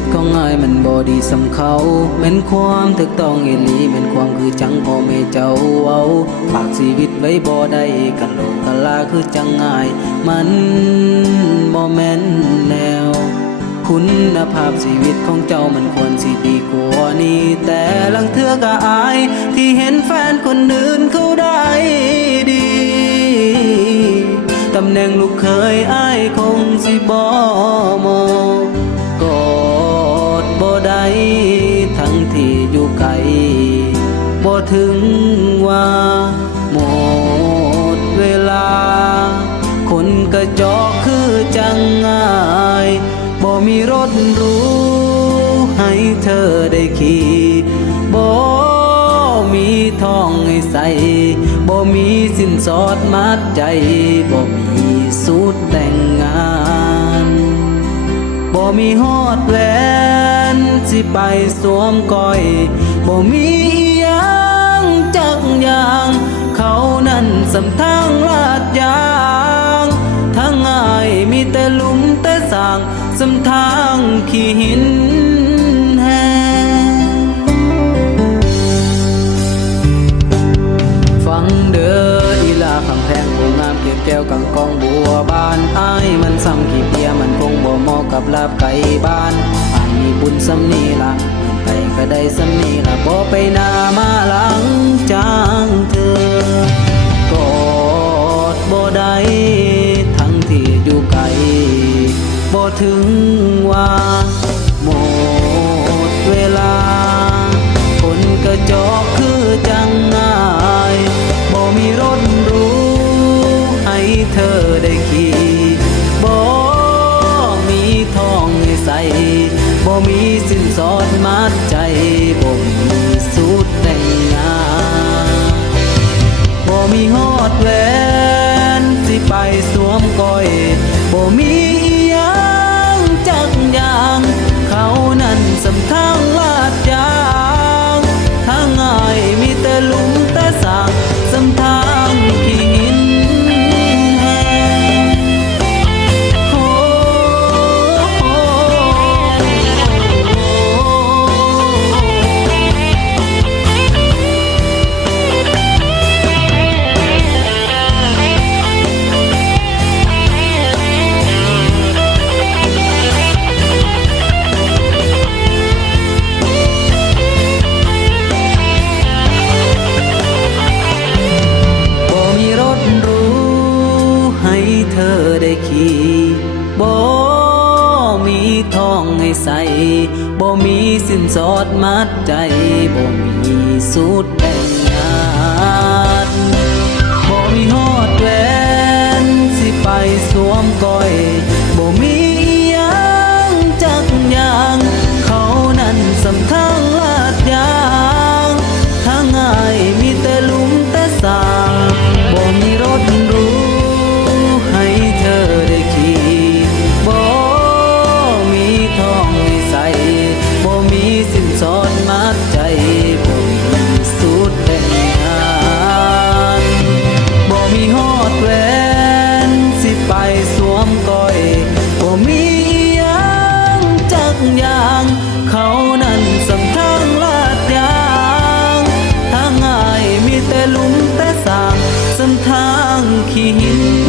ตของอายมันบ่ดีสำเขาเป็นความถูกต้องอีหลีเป็นความคือจังพ่อแม่เจ้าเว้าฝากชีวิตไว้บ่ได้กันโลกกะลาคือจังง่าย มันบ่แม่นแนว คุณภาพชีวิตของเจ้ามันควรสิดีกว่านี้แต่ลังเทือก็อาย ที่เห็นแฟนคนอื่นเขาได้ดีตำแหน่งลูกเคยอายคงสิบ่มอง ถึงว่า หมดเวลา คนกระจอกคือจังง่ายบ่มีรถรู้ ให้เธอได้ขี่บ่มีทองให้ใส่บ่มีสินสอดมัดใจบ่มีสูตรแต่งงานบ่มีฮอดแหวนสิไปสวมก้อยบ่มี อิหยังจักยาง เขานั่นสำทางลาดยางทางง่ายมีแต่ลุมแต่สาง สำทางขี้หินแหงฟังเด้ออีลาคำแพงผู้งามเก็บแก้วกังกองบัวบานอายมันซ้ำขี้เพียมันคงบ่เหมาะกับลาบไก่บ้านอายมีบุญซ้ำนีละเงินไปก็ได้ซ้ำนีละบ่ไปนา ถึงว่าหมดเวลา คนกระจอกคือจังง่ายบ่มีรถรู้ ให้เธอได้ขี่บ่มีทองให้ใส่บ่มีสินสอดมัดใจบ่มีสูตรแต่งงานบ่มีฮอดแหวนสิไปสวมก้อยบ่มี บ่มีสินสอดมัดใจบ่มีสูตรแต่งงานบ่มีฮอดแหวนสิไปสวมก้อยบ่มี тихий